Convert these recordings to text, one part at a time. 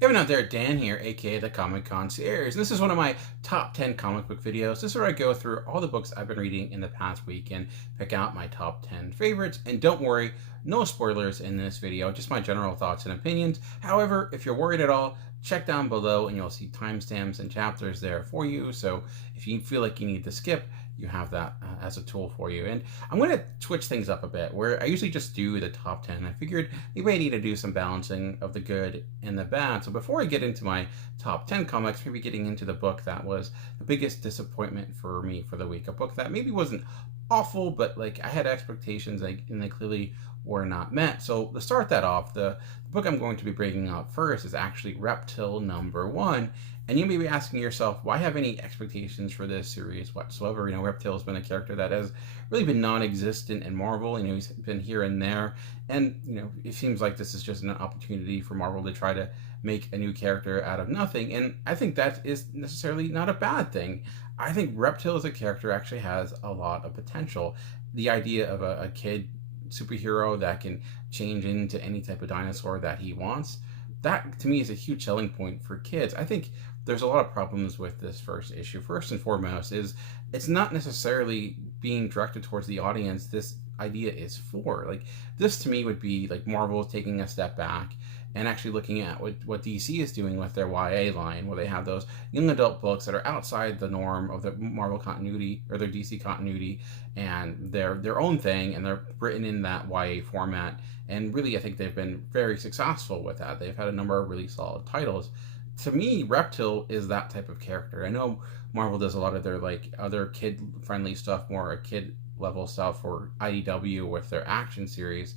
Everyone out there, Dan here, aka the Comic Concierge. This is one of my top 10 comic book videos. This is where I go through all the books I've been reading in the past week and pick out my top 10 favorites. And don't worry, no spoilers in this video, just my general thoughts and opinions. However, if you're worried at all, check down below and you'll see timestamps and chapters there for you. So if you feel like you need to skip, you have that as a tool for you. And I'm going to switch things up a bit, where I usually just do the top 10. I figured maybe I need to do some balancing of the good and the bad. So before I get into my top 10 comics, maybe getting into the book that was the biggest disappointment for me for the week. A book that maybe wasn't awful, but like I had expectations and they clearly were not met. So to start that off, the book I'm going to be bringing up first is actually Reptil #1. And you may be asking yourself, why have any expectations for this series whatsoever? You know, Reptil's been a character that has really been non-existent in Marvel. You know, he's been here and there. And, you know, it seems like this is just an opportunity for Marvel to try to make a new character out of nothing. And I think that is necessarily not a bad thing. I think Reptil as a character actually has a lot of potential. The idea of a kid superhero that can change into any type of dinosaur that he wants, that to me is a huge selling point for kids. I think there's a lot of problems with this first issue. First and foremost is it's not necessarily being directed towards the audience this idea is for. Like, this to me would be like Marvel taking a step back and actually looking at what DC is doing with their YA line, where they have those young adult books that are outside the norm of the Marvel continuity or their DC continuity, and they're their own thing, and they're written in that YA format. And really, I think they've been very successful with that. They've had a number of really solid titles. To me, Reptil is that type of character. I know Marvel does a lot of their like other kid-friendly stuff, more a kid-level stuff for IDW with their action series,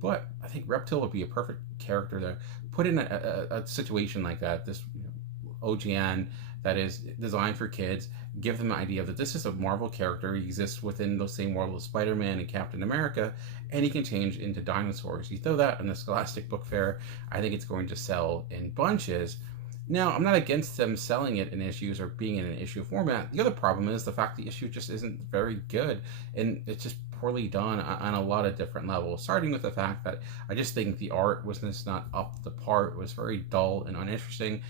but I think Reptil would be a perfect character to put in a situation like that. This OGN that is designed for kids, give them the idea that this is a Marvel character. He exists within the same world as Spider-Man and Captain America, and he can change into dinosaurs. You throw that in the Scholastic Book Fair, I think it's going to sell in bunches. Now, I'm not against them selling it in issues or being in an issue format. The other problem is the fact the issue just isn't very good, and it's just poorly done on a lot of different levels, starting with the fact that I just think the art was just not up to par. It was very dull and uninteresting.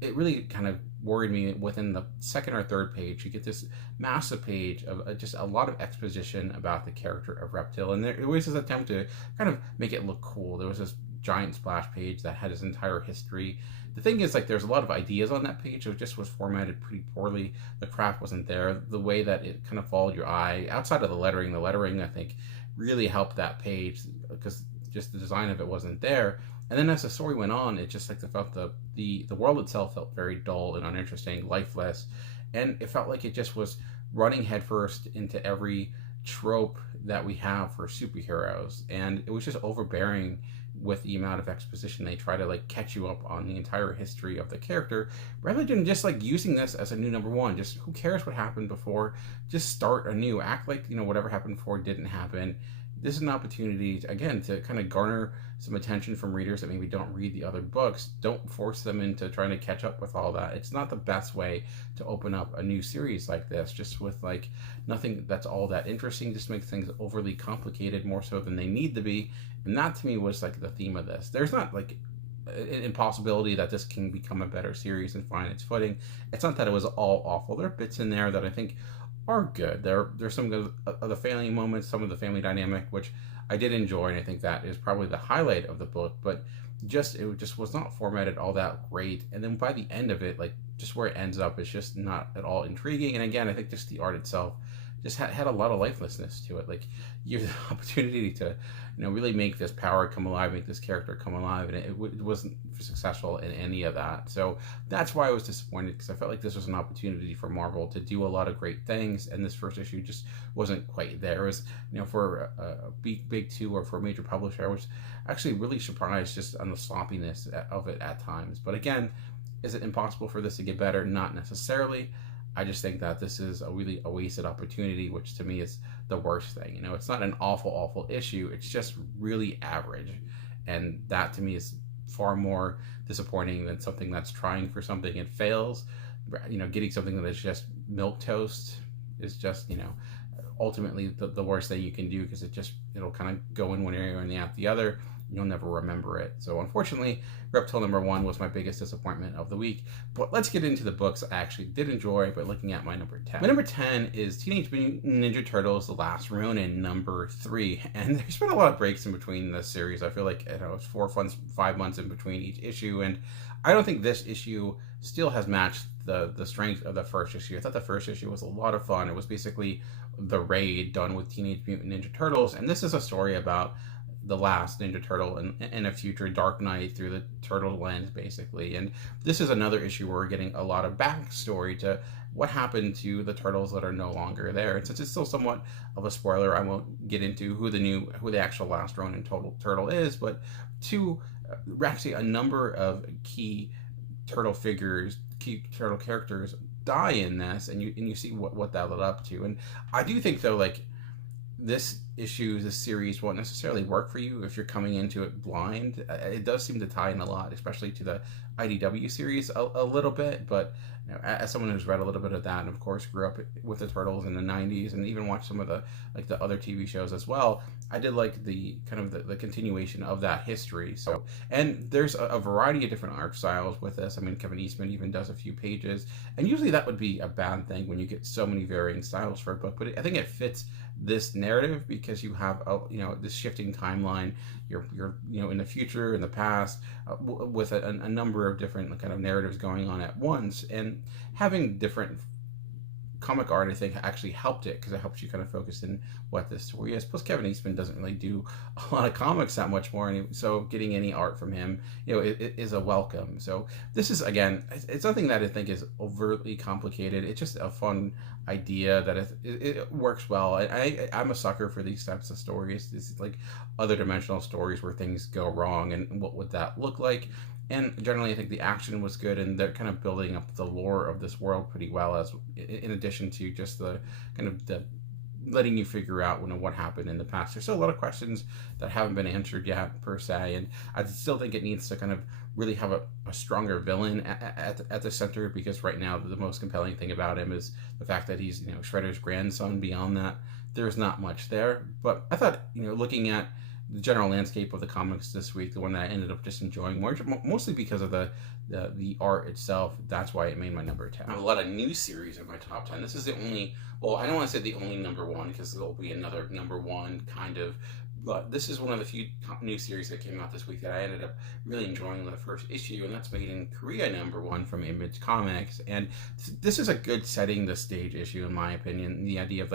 It really kind of worried me within the second or third page. You get this massive page of just a lot of exposition about the character of Reptil, and there was this attempt to kind of make it look cool. There was this giant splash page that had his entire history. The thing is, like, there's a lot of ideas on that page. It just was formatted pretty poorly. The craft wasn't there. The way that it kind of followed your eye, outside of the lettering I think really helped that page, because just the design of it wasn't there. And then as the story went on, it just like the world itself felt very dull and uninteresting, lifeless, and it felt like it just was running headfirst into every trope that we have for superheroes, and it was just overbearing with the amount of exposition. They try to like catch you up on the entire history of the character, rather than just like using this as a new #1. Just who cares what happened before? Just start anew. Act like, you know, whatever happened before didn't happen. This is an opportunity, again, to kind of garner some attention from readers that maybe don't read the other books. Don't force them into trying to catch up with all that. It's not the best way to open up a new series like this, just with like nothing that's all that interesting. Just makes things overly complicated, more so than they need to be. And that to me was like the theme of this. There's not like an impossibility that this can become a better series and find its footing. It's not that it was all awful. There are bits in there that I think are good. There's some of the family moments, some of the family dynamic, which I did enjoy, and I think that is probably the highlight of the book. But it just was not formatted all that great. And then by the end of it, like just where it ends up is just not at all intriguing. And again, I think just the art itself just had a lot of lifelessness to it. Like, you have the opportunity to, you know, really make this power come alive, make this character come alive, and it wasn't successful in any of that. So that's why I was disappointed, because I felt like this was an opportunity for Marvel to do a lot of great things, and this first issue just wasn't quite there. It was, you know, for a big two or for a major publisher, I was actually really surprised just on the sloppiness of it at times. But again, is it impossible for this to get better? Not necessarily. I just think that this is a really a wasted opportunity, which to me is the worst thing. You know, it's not an awful issue. It's just really average. And that to me is far more disappointing than something that's trying for something and fails. You know, getting something that is just milquetoast is just, you know, ultimately the worst thing you can do, because it'll kind of go in one area and out the other. you'll never remember it. So unfortunately, Reptil #1 was my biggest disappointment of the week. But let's get into the books I actually did enjoy by looking at my number 10. My number 10 is Teenage Mutant Ninja Turtles: The Last Ronin #3. And there's been a lot of breaks in between this series. I feel like, it's 5 months in between each issue, and I don't think this issue still has matched the strength of the first issue. I thought the first issue was a lot of fun. It was basically the raid done with Teenage Mutant Ninja Turtles, and this is a story about the last Ninja Turtle in a future Dark Knight through the Turtle lens, basically. And this is another issue where we're getting a lot of backstory to what happened to the turtles that are no longer there. And since it's still somewhat of a spoiler, I won't get into who the actual Last Ronin turtle is, but actually a number of key turtle figures, key turtle characters die in this, and you see what that led up to. And I do think, though, like, this series won't necessarily work for you if you're coming into it blind. It does seem to tie in a lot, especially to the IDW series a little bit, but as someone who's read a little bit of that, and of course grew up with the Turtles in the 90s and even watched some of the other TV shows as well, I did like the kind of the continuation of that history. So, and there's a variety of different art styles with this. I mean, Kevin Eastman even does a few pages, and usually that would be a bad thing when you get so many varying styles for a book, but I think it fits this narrative because you have this shifting timeline. You're in the future, in the past, with a number of different kind of narratives going on at once, and having different comic art, I think, actually helped it, because it helps you kind of focus in what this story is. Plus, Kevin Eastman doesn't really do a lot of comics that much more, and so getting any art from him, it is a welcome. So this is, again, it's nothing that I think is overtly complicated. It's just a fun idea that it works well. I'm a sucker for these types of stories. This is like other dimensional stories where things go wrong, and what would that look like. And generally, I think the action was good, and they're kind of building up the lore of this world pretty well, as in addition to just the kind of the letting you figure out what happened in the past. There's still a lot of questions that haven't been answered yet, per se, and I still think it needs to kind of really have a stronger villain at the center, because right now the most compelling thing about him is the fact that he's Shredder's grandson. Beyond that, there's not much there. But I thought, looking at the general landscape of the comics this week, the one that I ended up just enjoying more, mostly because of the art itself, that's why it made my number 10. I have a lot of new series in my top 10. This is the only, well, I don't want to say the only number one, because there'll be another number one kind of, but this is one of the few new series that came out this week that I ended up really enjoying the first issue, and that's Made in Korea #1 from Image Comics. And this is a good setting the stage issue, in my opinion. The idea of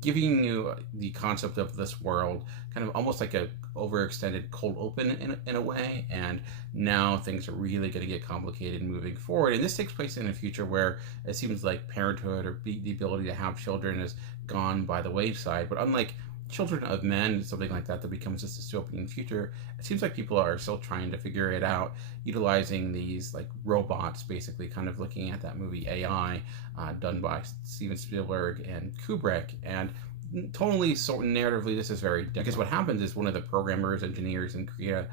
giving you the concept of this world, kind of almost like a overextended cold open in a way, and now things are really going to get complicated moving forward. And this takes place in a future where it seems like parenthood, or the ability to have children, has gone by the wayside. But unlike Children of Men, something like that becomes this dystopian future, it seems like people are still trying to figure it out, utilizing these robots, basically kind of looking at that movie AI, done by Steven Spielberg and Kubrick. And totally, so narratively, this is very different, because what happens is one of the programmers, engineers in Korea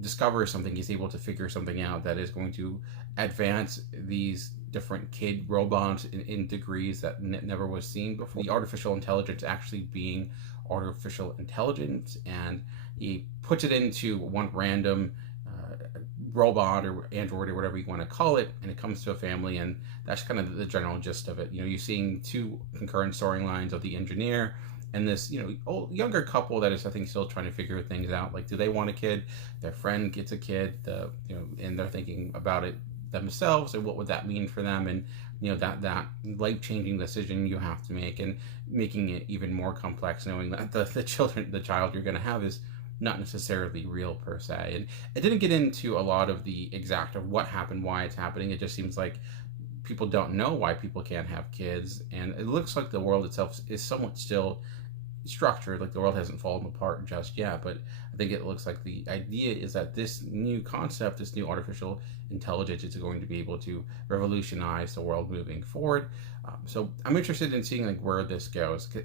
discovers something. He's able to figure something out that is going to advance these different kid robots in degrees that never was seen before. The artificial intelligence actually being artificial intelligence, and he puts it into one random robot or android or whatever you want to call it, and it comes to a family, and that's kind of the general gist of it. You're seeing two concurrent storylines of the engineer and this younger couple that is, I think, still trying to figure things out. Do they want a kid? Their friend gets a kid, and they're thinking about it themselves, and what would that mean for them, and that life-changing decision you have to make, and making it even more complex, knowing that the child you're going to have is not necessarily real, per se. And it didn't get into a lot of the exact of what happened, why it's happening. It just seems like people don't know why people can't have kids, and it looks like the world itself is somewhat still structured, the world hasn't fallen apart just yet. But I think it looks like the idea is that this new concept, this new artificial intelligence, is going to be able to revolutionize the world moving forward. So I'm interested in seeing where this goes. I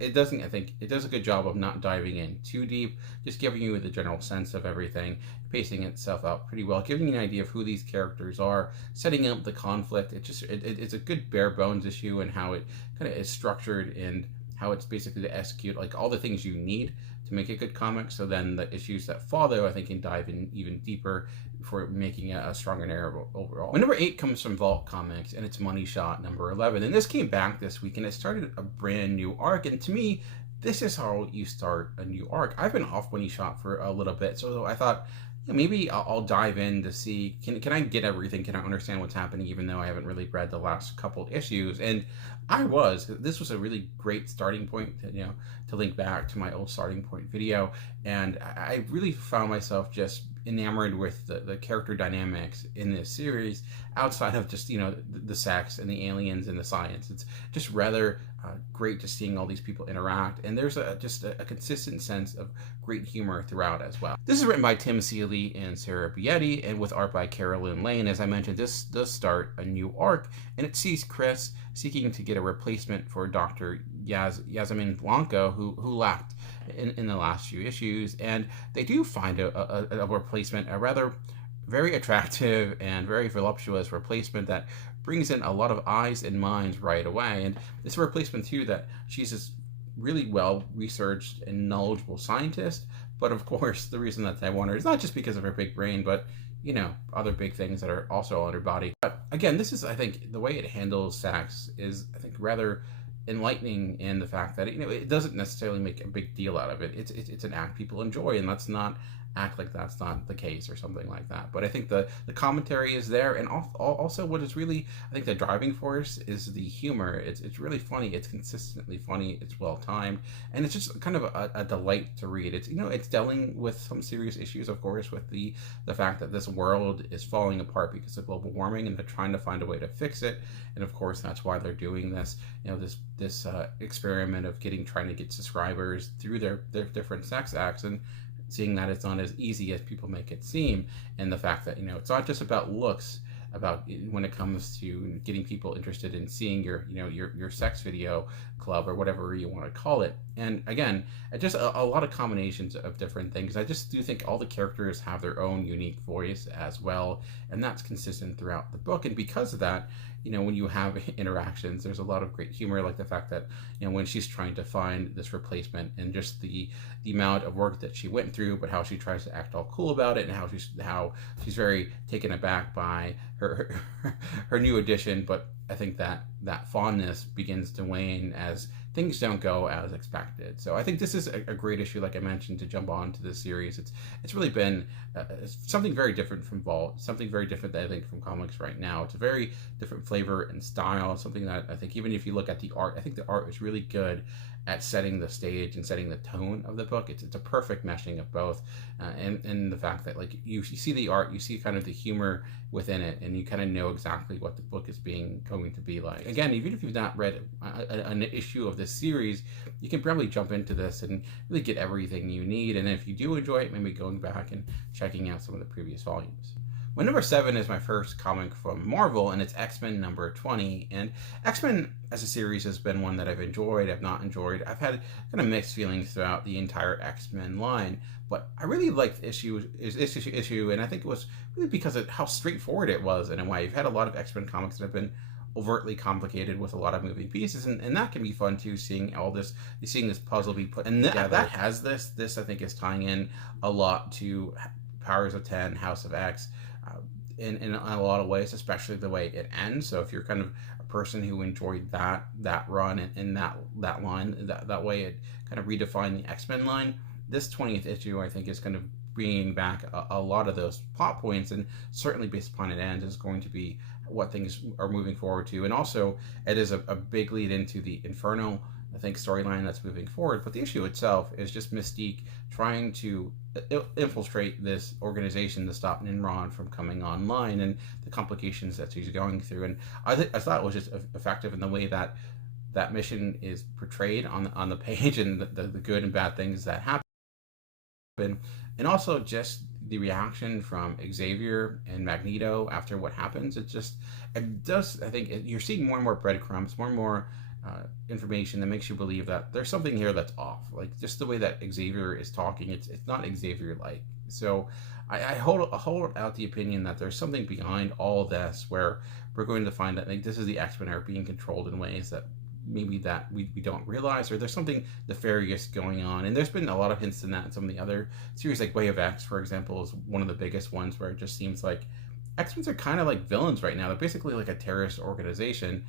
think it does a good job of not diving in too deep, just giving you the general sense of everything, pacing itself out pretty well, giving you an idea of who these characters are, setting up the conflict. It's a good bare bones issue, and how it kind of is structured, and how it's basically to execute like all the things you need to make a good comic. So then the issues that follow, I think, can dive in even deeper for making a stronger narrative overall. My number 8 comes from Vault Comics, and it's Money Shot number 11. And this came back this week, and it started a brand new arc. And to me, this is how you start a new arc. I've been off Money Shot for a little bit, so I thought, maybe I'll dive in to see, can I get everything? Can I understand what's happening, even though I haven't really read the last couple issues? And this was a really great starting point to link back to my old starting point video. And I really found myself just enamored with the character dynamics in this series, outside of just the sex and the aliens and the science. It's just rather great just seeing all these people interact, and there's just a consistent sense of great humor throughout as well. This is written by Tim Seeley and Sarah Bietti, and with art by Carolyn Lane. As I mentioned, this does start a new arc, and it sees Chris seeking to get a replacement for Dr. Yasmin Blanco, who left in the last few issues, and they do find a replacement, a rather very attractive and very voluptuous replacement that brings in a lot of eyes and minds right away. And it's a replacement too that she's this really well researched and knowledgeable scientist, but of course the reason that I want her is not just because of her big brain, but other big things that are also on her body. But again, this is, I think, the way it handles sex is, I think, rather enlightening in the fact that it doesn't necessarily make a big deal out of it. It's an act people enjoy, and let's not act like that's not the case or something like that. But I think the commentary is there, and also what is really, I think, the driving force is the humor. It's really funny. It's consistently funny. It's well timed, and it's just kind of a delight to read. It's dealing with some serious issues, of course, with the fact that this world is falling apart because of global warming, and they're trying to find a way to fix it. And of course, that's why they're doing this. This experiment of trying to get subscribers through their different sex acts, and seeing that it's not as easy as people make it seem, and the fact that it's not just about looks, about when it comes to getting people interested in seeing your sex video club or whatever you want to call it. And again, just a lot of combinations of different things. I just do think all the characters have their own unique voice as well, and that's consistent throughout the book. And because of that, when you have interactions, there's a lot of great humor, like the fact that when she's trying to find this replacement, and just the amount of work that she went through, but how she tries to act all cool about it, and how she's very taken aback by her new addition. But I think that fondness begins to wane as things don't go as expected. So I think this is a great issue, like I mentioned, to jump on to this series. It's really been something very different from Vault, something very different that I think from comics right now. It's a very different flavor and style, something that I think, even if you look at the art, I think the art is really good at setting the stage and setting the tone of the book. It's a perfect meshing of both, and the fact that you see the art, you see kind of the humor within it, and you kind of know exactly what the book is going to be like. Again, even if you've not read an issue of this series, you can probably jump into this and really get everything you need. And if you do enjoy it, maybe going back and checking out some of the previous volumes. My number 7 is my first comic from Marvel, and it's X-Men number 20. And X-Men as a series has been one that I've enjoyed, I've not enjoyed. I've had kind of mixed feelings throughout the entire X-Men line, but I really liked this issue, and I think it was really because of how straightforward it was in a way. You've had a lot of X-Men comics that have been overtly complicated with a lot of moving pieces, and that can be fun too, seeing this puzzle be put together. That has this I think is tying in a lot to Powers of 10, House of X, in a lot of ways, especially the way it ends. So if you're kind of a person who enjoyed that run and that line, that way it kind of redefined the X-Men line, this 20th issue I think is kind of bringing back a lot of those plot points, and certainly based upon it ends is going to be what things are moving forward to. And also it is a big lead into the Inferno, I think, storyline that's moving forward. But the issue itself is just Mystique trying to infiltrate this organization to stop Nimrod from coming online, and the complications that she's going through. And I thought it was just effective in the way that mission is portrayed on the page, and the good and bad things that happen, and also just the reaction from Xavier and Magneto after what happens. It does, I think, you're seeing more and more breadcrumbs, more and more information that makes you believe that there's something here that's off. Like just the way that Xavier is talking, it's not Xavier-like. So I hold out the opinion that there's something behind all this, where we're going to find that this is the X-Men are being controlled in ways that maybe that we don't realize, or there's something nefarious going on. And there's been a lot of hints in that in some of the other series, like Way of X, for example, is one of the biggest ones, where it just seems like X-Men are kind of like villains right now. They're basically like a terrorist organization.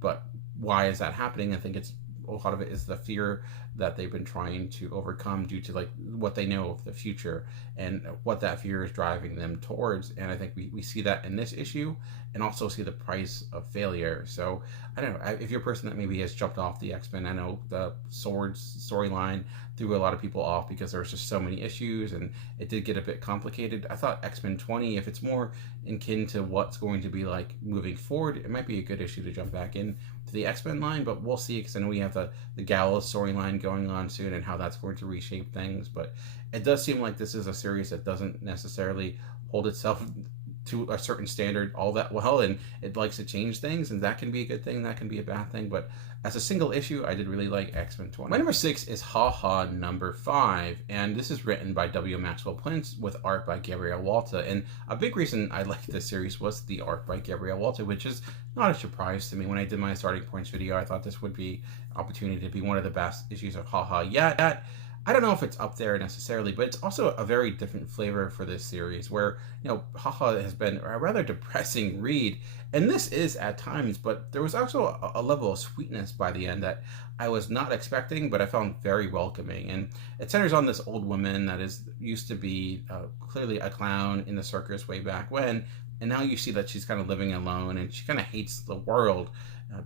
But why is that happening? I think it's a lot of it is the fear that they've been trying to overcome due to like what they know of the future and what that fear is driving them towards. And I think we see that in this issue, and also see the price of failure. So I don't know if you're a person that maybe has jumped off the X-Men. I know the Swords storyline threw a lot of people off because there was just so many issues and it did get a bit complicated. I thought X-Men 20, if it's more akin to what's going to be like moving forward, it might be a good issue to jump back in to the X-Men line, but we'll see, because I know we have the Gallows storyline going on soon and how that's going to reshape things. But it does seem like this is a series that doesn't necessarily hold itself to a certain standard all that well, and it likes to change things, and that can be a good thing, that can be a bad thing. But as a single issue, I did really like X-Men 20. My number 6 is Ha Ha number 5, and this is written by W. Maxwell Prince with art by Gabriel Walta. And a big reason I liked this series was the art by Gabriel Walta, which is not a surprise to me. When I did my starting points video, I thought this would be an opportunity to be one of the best issues of Ha Ha yet. I don't know if it's up there necessarily, but it's also a very different flavor for this series, where, you know, Ha Ha has been a rather depressing read, and this is at times, but there was also a level of sweetness by the end that I was not expecting, but I found very welcoming. And it centers on this old woman that used to be clearly a clown in the circus way back when, and now you see that she's kind of living alone, and she kind of hates the world.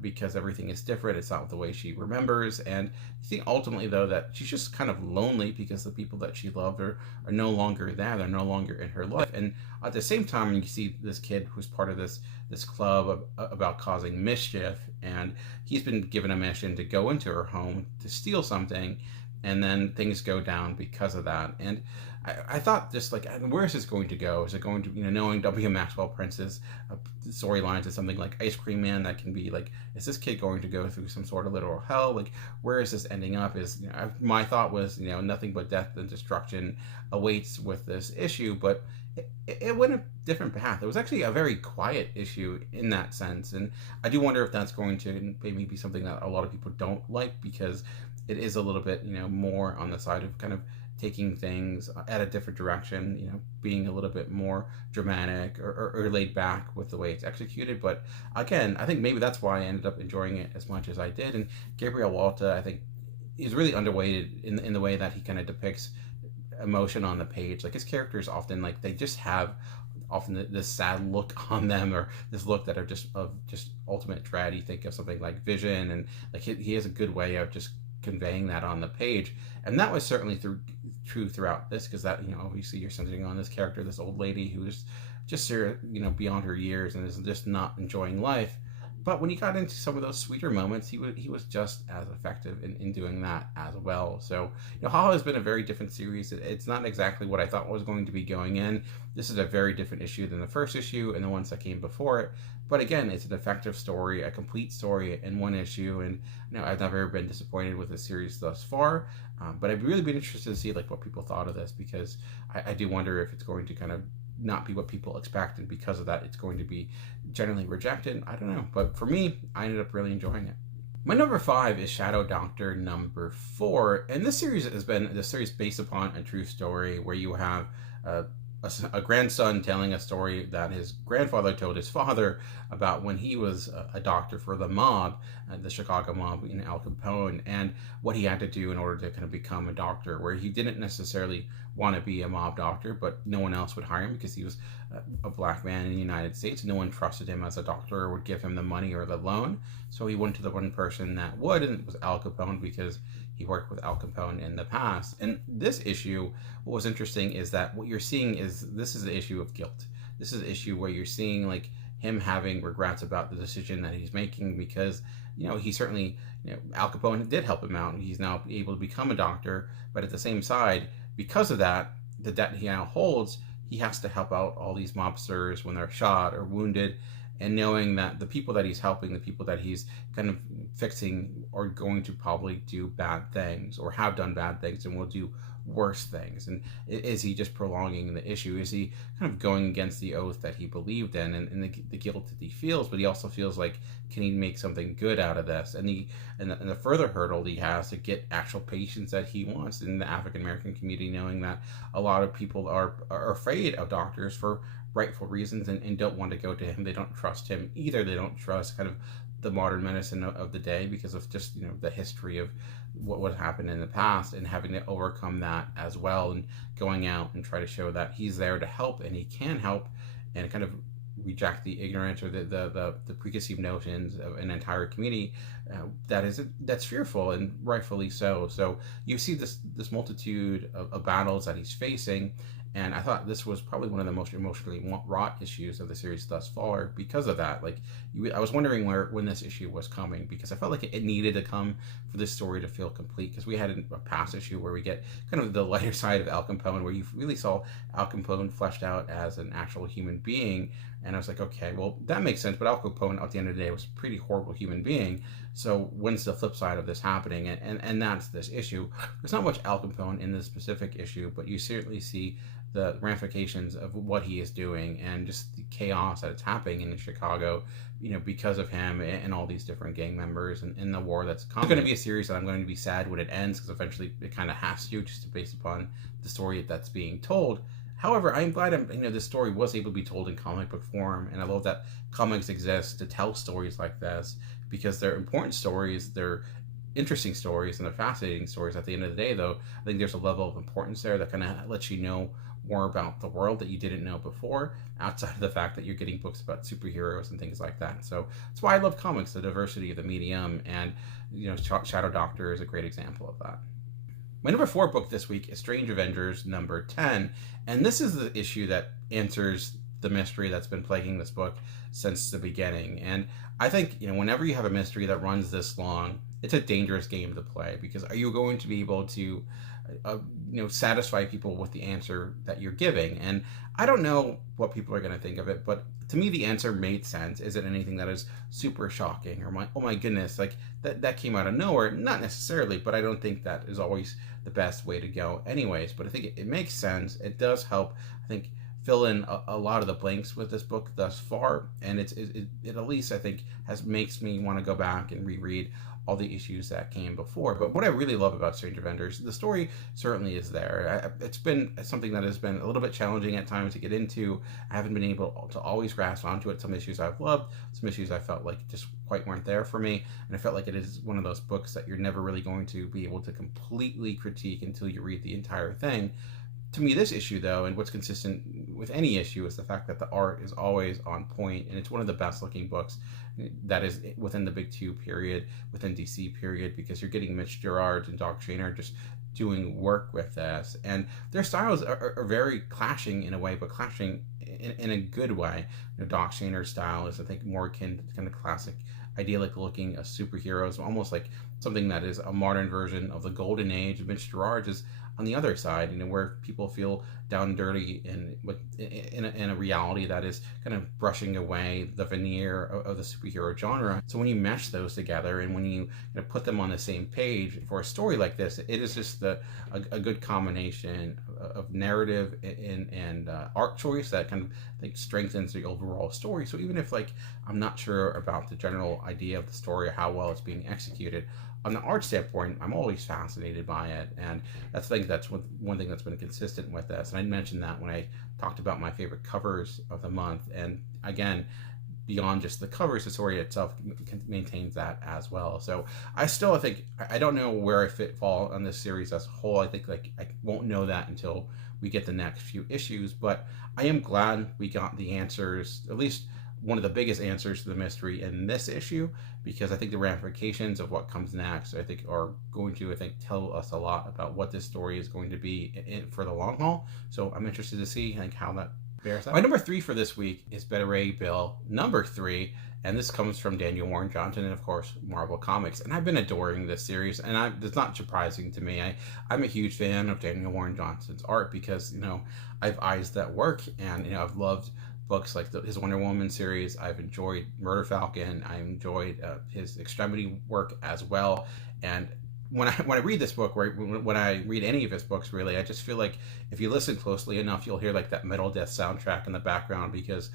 Because everything is different. It's not the way she remembers. And you think ultimately, though, that she's just kind of lonely because the people that she loved are no longer there. They're no longer in her life. And at the same time, you see this kid who's part of this club about causing mischief. And he's been given a mission to go into her home to steal something. And then things go down because of that. And I thought, just like, where is this going to go? Is it going to, knowing W. Maxwell Prince's storylines is something like Ice Cream Man, that can be like, is this kid going to go through some sort of literal hell? Like, where is this ending up? My thought was, nothing but death and destruction awaits with this issue, but it went a different path. It was actually a very quiet issue in that sense, and I do wonder if that's going to maybe be something that a lot of people don't like, because it is a little bit, more on the side of kind of taking things at a different direction, being a little bit more dramatic or laid back with the way it's executed. But again, I think maybe that's why I ended up enjoying it as much as I did. And Gabriel Walta, I think, is really underweighted in the way that he kind of depicts emotion on the page. Like, his characters often, like, they just have often this sad look on them, or this look that are just ultimate dread. You think of something like Vision, and like he has a good way of just conveying that on the page. And that was certainly true throughout this, because that, obviously you're centering on this character, this old lady who is just, beyond her years and is just not enjoying life. But when he got into some of those sweeter moments, he was just as effective in doing that as well. So, Ha Ha has been a very different series. It's not exactly what I thought was going to be going in. This is a very different issue than the first issue and the ones that came before it. But again, it's an effective story, a complete story in one issue. And I've never been disappointed with the series thus far. But I'd really be interested to see like what people thought of this, because I do wonder if it's going to kind of not be what people expect, and because of that, it's going to be generally rejected. I don't know. But for me, I ended up really enjoying it. My number 5 is Shadow Doctor number 4. And this series has been the series based upon a true story, where you have a grandson telling a story that his grandfather told his father about when he was a doctor for the mob, the Chicago mob in Al Capone, and what he had to do in order to kind of become a doctor, where he didn't necessarily want to be a mob doctor, but no one else would hire him because he was a black man in the United States. No one trusted him as a doctor or would give him the money or the loan. So he went to the one person that would, and it was Al Capone, because he worked with Al Capone in the past. And this issue, what was interesting is that what you're seeing is, this is the issue of guilt. This is the issue where you're seeing like him having regrets about the decision that he's making, because he certainly, Al Capone did help him out, and he's now able to become a doctor. But at the same side, because of that, the debt he now holds, he has to help out all these mobsters when they're shot or wounded, and knowing that the people that he's helping, the people that he's kind of fixing, are going to probably do bad things or have done bad things and will do worse things? And is he just prolonging the issue? Is he kind of going against the oath that he believed in, and the guilt that he feels? But he also feels like, can he make something good out of this? And the further hurdle he has to get actual patients that he wants in the African American community, knowing that a lot of people are afraid of doctors for rightful reasons, and don't want to go to him. They don't trust him either. They don't trust kind of the modern medicine of the day because of just, you know, the history of what happened in the past, and having to overcome that as well, and going out and try to show that he's there to help and he can help, and kind of reject the ignorance or the preconceived notions of an entire community that's fearful, and rightfully so. So you see this multitude of battles that he's facing, and I thought this was probably one of the most emotionally wrought issues of the series thus far because of that. Like, I was wondering when this issue was coming, because I felt like it needed to come for this story to feel complete, because we had a past issue where we get kind of the lighter side of Al Capone, where you really saw Al Capone fleshed out as an actual human being. And I was like, okay, well, that makes sense, but Al Capone at the end of the day was a pretty horrible human being. So when's the flip side of this happening? And that's this issue. There's not much Al Capone in this specific issue, but you certainly see the ramifications of what he is doing, and just the chaos that's happening in Chicago, you know, because of him and all these different gang members, and in the war that's coming. It's going to be a series that I'm going to be sad when it ends, because eventually it kind of has to, just based upon the story that's being told. However, I'm glad this story was able to be told in comic book form, and I love that comics exist to tell stories like this, because they're important stories, they're interesting stories, and they're fascinating stories. At the end of the day, though, I think there's a level of importance there that kind of lets you know more about the world that you didn't know before, outside of the fact that you're getting books about superheroes and things like that. So that's why I love comics, the diversity of the medium, and Shadow Doctor is a great example of that. My number 4 book this week is Strange Avengers number 10, and this is the issue that answers the mystery that's been plaguing this book since the beginning. And I think, whenever you have a mystery that runs this long, it's a dangerous game to play, because are you going to be able to satisfy people with the answer that you're giving? And I don't know what people are going to think of it, but to me the answer made sense. Is it anything that is super shocking, or oh my goodness, like that came out of nowhere? Not necessarily, but I don't think that is always the best way to go anyways. But I think it makes sense. It does help, I think, fill in a lot of the blanks with this book thus far, and it at least, I think, makes me want to go back and reread all the issues that came before. But what I really love about Strange Avengers, the story certainly is there. It's been something that has been a little bit challenging at times to get into. I haven't been able to always grasp onto it. Some issues I've loved, some issues I felt like just quite weren't there for me, and I felt like it is one of those books that you're never really going to be able to completely critique until you read the entire thing. To me, this issue, though, and what's consistent with any issue, is the fact that the art is always on point, and it's one of the best looking books that is within the Big Two period, within DC period, because you're getting Mitch Gerard and Doc Shaner just doing work with this, and their styles are very clashing in a way, but clashing in a good way. Doc Shaner's style is, I think, more akin to kind of classic, idyllic looking superheroes, almost like something that is a modern version of the golden age. Mitch Gerard is on the other side, where people feel down and dirty in a reality that is kind of brushing away the veneer of the superhero genre. So when you mesh those together, and when you put them on the same page for a story like this, it is just a good combination of narrative and art choice that kind of, I think, strengthens the overall story. So even if I'm not sure about the general idea of the story or how well it's being executed, on the art standpoint, I'm always fascinated by it, and I think that's one thing that's been consistent with this. And I mentioned that when I talked about my favorite covers of the month, and again, beyond just the covers, the story itself maintains that as well. So I think I don't know where I fall on this series as a whole. I think I won't know that until we get the next few issues, but I am glad we got the answers, at least one of the biggest answers to the mystery in this issue, because I think the ramifications of what comes next, I think, are going to, tell us a lot about what this story is going to be for the long haul. So I'm interested to see how that bears out. My number 3 for this week is Better Ray Bill number 3, and this comes from Daniel Warren Johnson and, of course, Marvel Comics. And I've been adoring this series, and it's not surprising to me. I'm a huge fan of Daniel Warren Johnson's art, because I've eyes that work, and I've loved books like his Wonder Woman series. I've enjoyed Murder Falcon. I enjoyed his Extremity work as well. And when I read this book, right, when I read any of his books, really, I just feel like if you listen closely enough, you'll hear like that Metal Death soundtrack in the background, because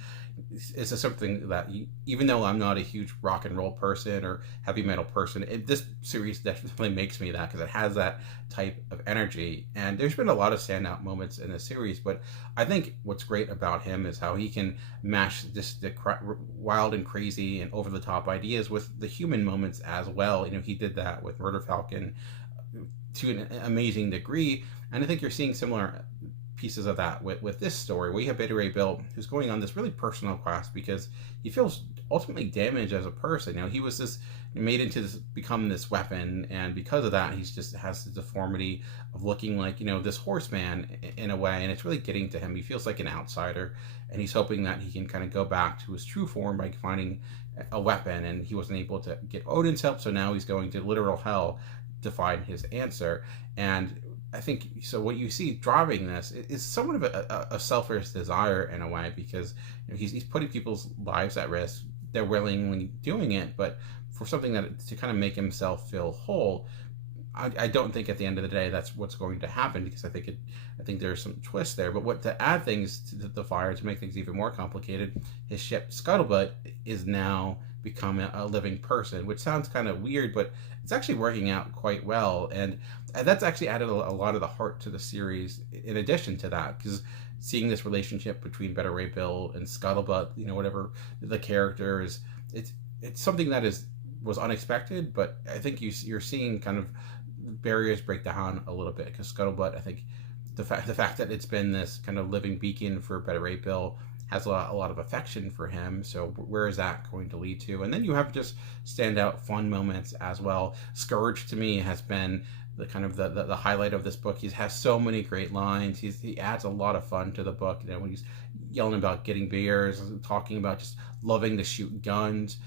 it's just something that even though I'm not a huge rock and roll person or heavy metal person, this series definitely makes me that, because it has that type of energy. And there's been a lot of standout moments in the series, but I think what's great about him is how he can mash the wild and crazy and over the top ideas with the human moments as well. He did that with Murder Falcon to an amazing degree, and I think you're seeing similar pieces of that with this story. We have Beta Ray Bill, who's going on this really personal quest because he feels ultimately damaged as a person. He was this made into this, become this weapon, and because of that, he's just has the deformity of looking like this horseman in a way, and it's really getting to him. He feels like an outsider, and he's hoping that he can kind of go back to his true form by finding a weapon. And he wasn't able to get Odin's help, so now he's going to literal hell to find his answer. And I think so. What you see driving this is somewhat of a selfish desire in a way, because he's putting people's lives at risk. They're willingly doing it, but for something that to kind of make himself feel whole. I don't think at the end of the day that's what's going to happen, because I think there's some twist there. But what to add things to the fire to make things even more complicated, his ship Scuttlebutt is now become a living person, which sounds kind of weird, but it's actually working out quite well. And that's actually added a lot of the heart to the series in addition to that, because seeing this relationship between Beta Ray Bill and Scuttlebutt, whatever the character is, it's something that was unexpected, but I think you're seeing kind of barriers break down a little bit, because Scuttlebutt, I think the fact that it's been this kind of living beacon for Beta Ray Bill has a lot of affection for him. So where is that going to lead to? And then you have just standout fun moments as well. Scourge to me has been the kind of the highlight of this book. He has so many great lines. He adds a lot of fun to the book. When he's yelling about getting beers, talking about just loving to shoot guns.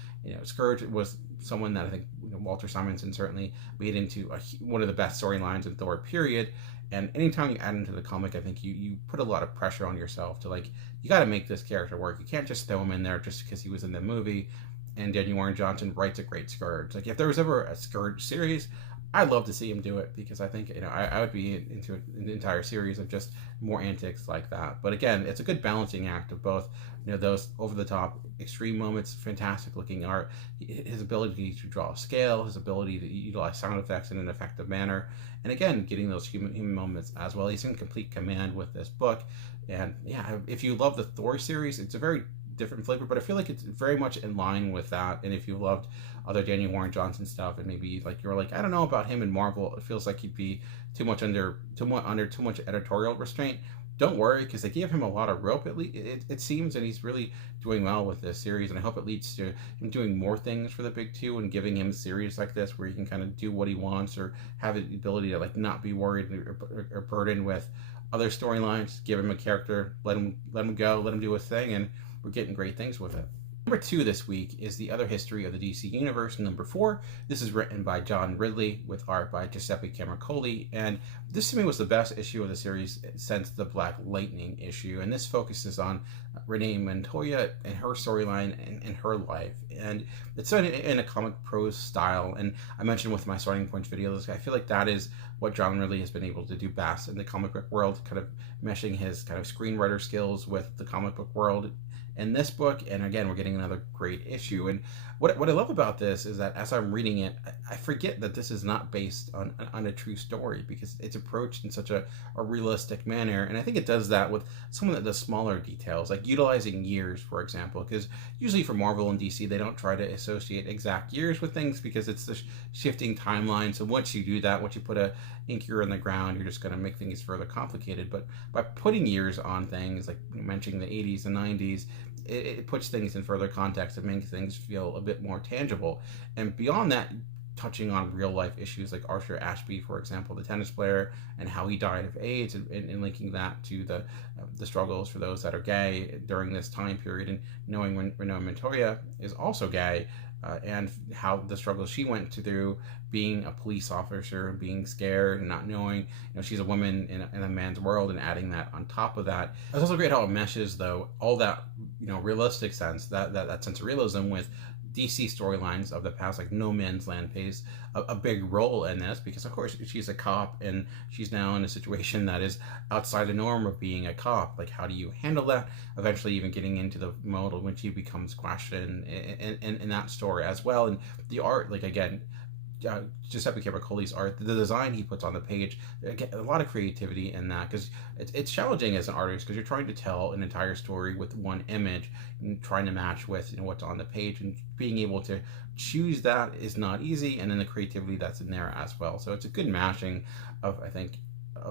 Scourge was someone that I think Walter Simonson certainly made into one of the best storylines in Thor, period. And anytime you add into the comic, I think you put a lot of pressure on yourself to you got to make this character work. You can't just throw him in there just because he was in the movie. And Daniel Warren Johnson writes a great Scourge. If there was ever a Scourge series, I'd love to see him do it, because I think I would be into an entire series of just more antics like that. But again, it's a good balancing act of both those over the top extreme moments, fantastic looking art, his ability to draw scale, his ability to utilize sound effects in an effective manner, and again getting those human moments as well. He's in complete command with this book. And yeah, if you love the Thor series, it's a very different flavor, but I feel like it's very much in line with that. And if you loved other Daniel Warren Johnson stuff, and maybe you're like, I don't know about him in Marvel, it feels like he'd be too much editorial restraint, don't worry, because they gave him a lot of rope, it seems, and he's really doing well with this series. And I hope it leads to him doing more things for the big two and giving him series like this where he can kind of do what he wants, or have the ability to not be worried or burdened with other storylines. Give him a character, let him go, let him do his thing, and we're getting great things with it. Number 2 this week is The Other History of the DC Universe, number 4. This is written by John Ridley with art by Giuseppe Camuncoli, and this to me was the best issue of the series since the Black Lightning issue. And this focuses on Renee Montoya and her storyline and her life, and it's done in a comic prose style. And I mentioned with my starting points videos, I feel like that is what John Ridley has been able to do best in the comic book world, kind of meshing his kind of screenwriter skills with the comic book world in this book. And again, we're getting another great issue. And what I love about this is that as I'm reading it, I forget that this is not based on a true story, because it's approached in such a realistic manner. And I think it does that with some of the smaller details, like utilizing years, for example, because usually for Marvel and DC, they don't try to associate exact years with things, because it's the shifting timeline. So once you do that, once you put a inker in the ground, you're just going to make things further complicated. But by putting years on things, like mentioning the 80s and 90s, it puts things in further context and makes things feel a bit more tangible. And beyond that, touching on real life issues like Arthur Ashby, for example, the tennis player, and how he died of AIDS, and linking that to the struggles for those that are gay during this time period, and knowing when Renee Montoya is also gay, and how the struggles she went through being a police officer and being scared and not knowing, she's a woman in a man's world, and adding that on top of that. It's also great how it meshes, though, all that, realistic sense, that sense of realism with DC storylines of the past, like No Man's Land, plays a big role in this, because of course she's a cop and she's now in a situation that is outside the norm of being a cop. Like, how do you handle that? Eventually even getting into the mode when she becomes questioned in that story as well. And the art, like, again, Giuseppe Capriccoli's art, the design he puts on the page, again, a lot of creativity in that, because it's challenging as an artist, because you're trying to tell an entire story with one image and trying to match with, you know, what's on the page, and being able to choose that is not easy, and then the creativity that's in there as well. So it's a good mashing of, I think,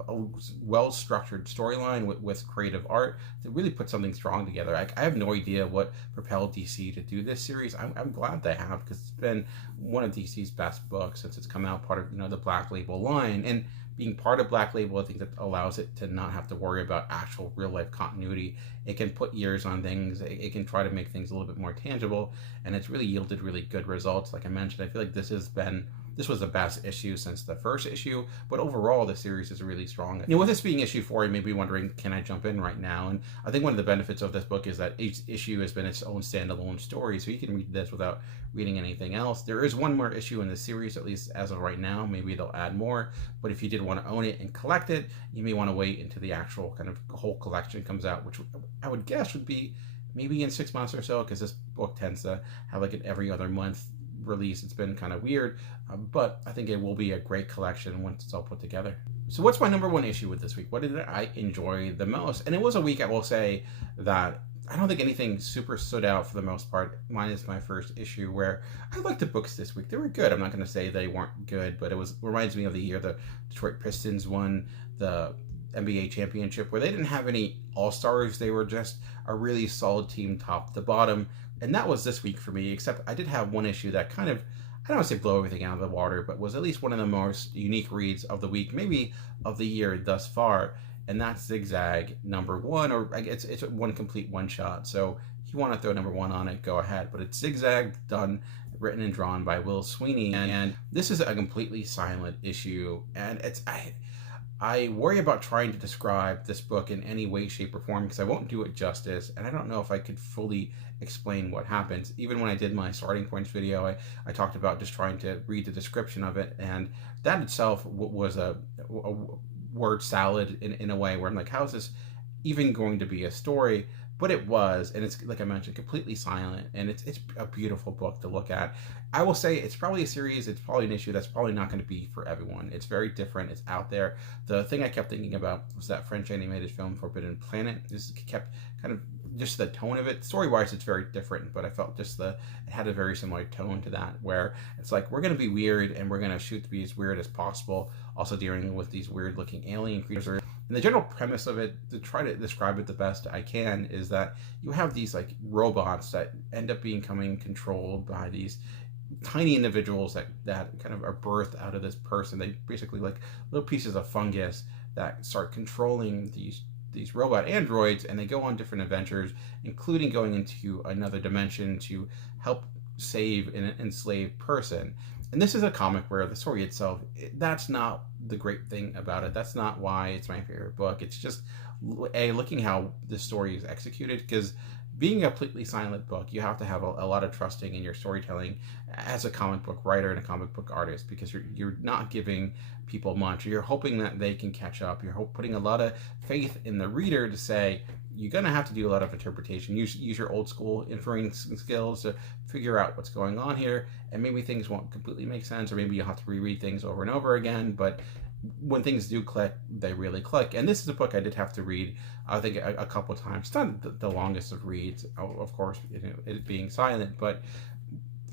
a well-structured storyline with creative art to really put something strong together. I have no idea what propelled DC to do this series. I'm glad they have, because it's been one of DC's best books since it's come out, part of, you know, the Black Label line. And being part of Black Label, I think that allows it to not have to worry about actual real-life continuity. It can put years on things. It can try to make things a little bit more tangible, and it's really yielded really good results. Like I mentioned, I feel like this was the best issue since the first issue, but overall the series is really strong. You know, with this being issue 4, you may be wondering, can I jump in right now? And I think one of the benefits of this book is that each issue has been its own standalone story, so you can read this without reading anything else. There is one more issue in the series, at least as of right now. Maybe they'll add more, but if you did want to own it and collect it, you may want to wait until the actual kind of whole collection comes out, which I would guess would be maybe in 6 months or so, because this book tends to have like an every other month release. It's been kind of weird, but I think it will be a great collection once it's all put together. So what's my number one issue with this week? What did I enjoy the most? And it was a week, I will say, that I don't think anything super stood out for the most part, minus my first issue, where I liked the books this week. They were good. I'm not going to say they weren't good, but reminds me of the year the Detroit Pistons won the NBA championship, where they didn't have any all-stars. They were just a really solid team top to bottom. And that was this week for me, except I did have one issue that kind of, I don't want to say blow everything out of the water, but was at least one of the most unique reads of the week, maybe of the year thus far. And that's Zig Zag #1, or it's one complete one-shot. So if you want to throw #1 on it, go ahead. But it's Zig Zag, done, written and drawn by Will Sweeney. And this is a completely silent issue. And I worry about trying to describe this book in any way, shape, or form, because I won't do it justice, and I don't know if I could fully explain what happens. Even when I did my starting points video, I talked about just trying to read the description of it, and that itself was a word salad in a way where I'm like, how is this even going to be a story? But it was, and it's, like I mentioned, completely silent, and it's a beautiful book to look at. I will say it's probably a series, it's probably an issue that's probably not going to be for everyone. It's very different, it's out there. The thing I kept thinking about was that French animated film Forbidden Planet. This kept kind of just the tone of it. Story-wise, it's very different, but I felt just it had a very similar tone to that, where it's like, we're going to be weird, and we're going to shoot to be as weird as possible, also dealing with these weird-looking alien creatures. And the general premise of it, to try to describe it the best I can, is that you have these like robots that end up becoming controlled by these tiny individuals that kind of are birthed out of this person. They basically like little pieces of fungus that start controlling these robot androids, and they go on different adventures, including going into another dimension to help save an enslaved person. And this is a comic where the story itself, that's not the great thing about it. That's not why it's my favorite book. It's just, looking how this story is executed, because being a completely silent book, you have to have a lot of trusting in your storytelling as a comic book writer and a comic book artist, because you're not giving people much. You're hoping that they can catch up. You're putting a lot of faith in the reader to say, you're going to have to do a lot of interpretation. Use your old school inference skills to figure out what's going on here, and maybe things won't completely make sense, or maybe you'll have to reread things over and over again, but when things do click, they really click. And this is a book I did have to read, I think, a couple of times. It's not the longest of reads, of course, it being silent, but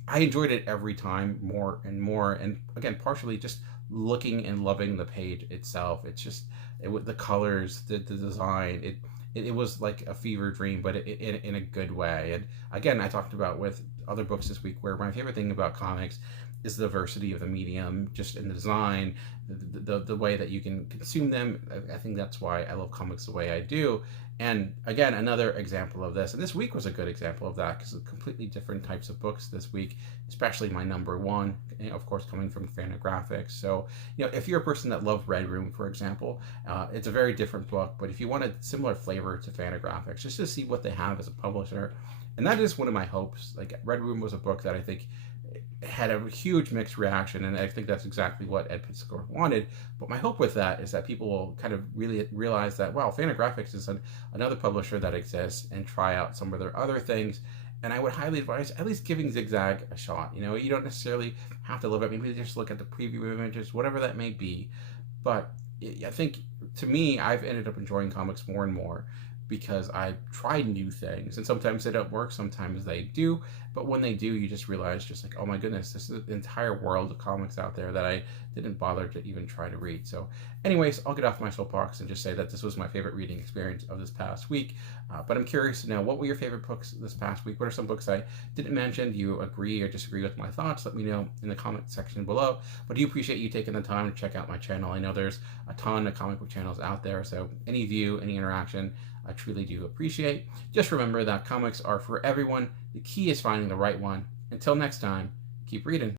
I enjoyed it every time more and more. And again, partially just looking and loving the page itself. It's just, the colors, the design, it was like a fever dream, but in a good way. And again, I talked about with other books this week, where my favorite thing about comics is the diversity of the medium, just in the design, the way that you can consume them. I think that's why I love comics the way I do. And again, another example of this, and this week was a good example of that, because of completely different types of books this week, especially my #1, of course, coming from Fantagraphics. So, if you're a person that loved Red Room, for example, it's a very different book, but if you want a similar flavor to Fantagraphics, just to see what they have as a publisher, And that is one of my hopes. Like, Red Room was a book that I think had a huge mixed reaction, and I think that's exactly what Ed Piskor wanted. But my hope with that is that people will kind of really realize that, wow, Fantagraphics is another publisher that exists, and try out some of their other things. And I would highly advise at least giving Zig Zag a shot. You know, you don't necessarily have to love it. Maybe just look at the preview images, whatever that may be. But I think, to me, I've ended up enjoying comics more and more because I've tried new things, and sometimes they don't work, sometimes they do, but when they do, you just realize, just like, oh my goodness, this is an entire world of comics out there that I didn't bother to even try to read. So anyways, I'll get off my soapbox and just say that this was my favorite reading experience of this past week. But I'm curious to know, what were your favorite books this past week? What are some books I didn't mention? Do you agree or disagree with my thoughts? Let me know in the comment section below. But I do appreciate you taking the time to check out my channel. I know there's a ton of comic book channels out there, so any view, any interaction, I truly do appreciate. Just remember that comics are for everyone. The key is finding the right one. Until next time, keep reading.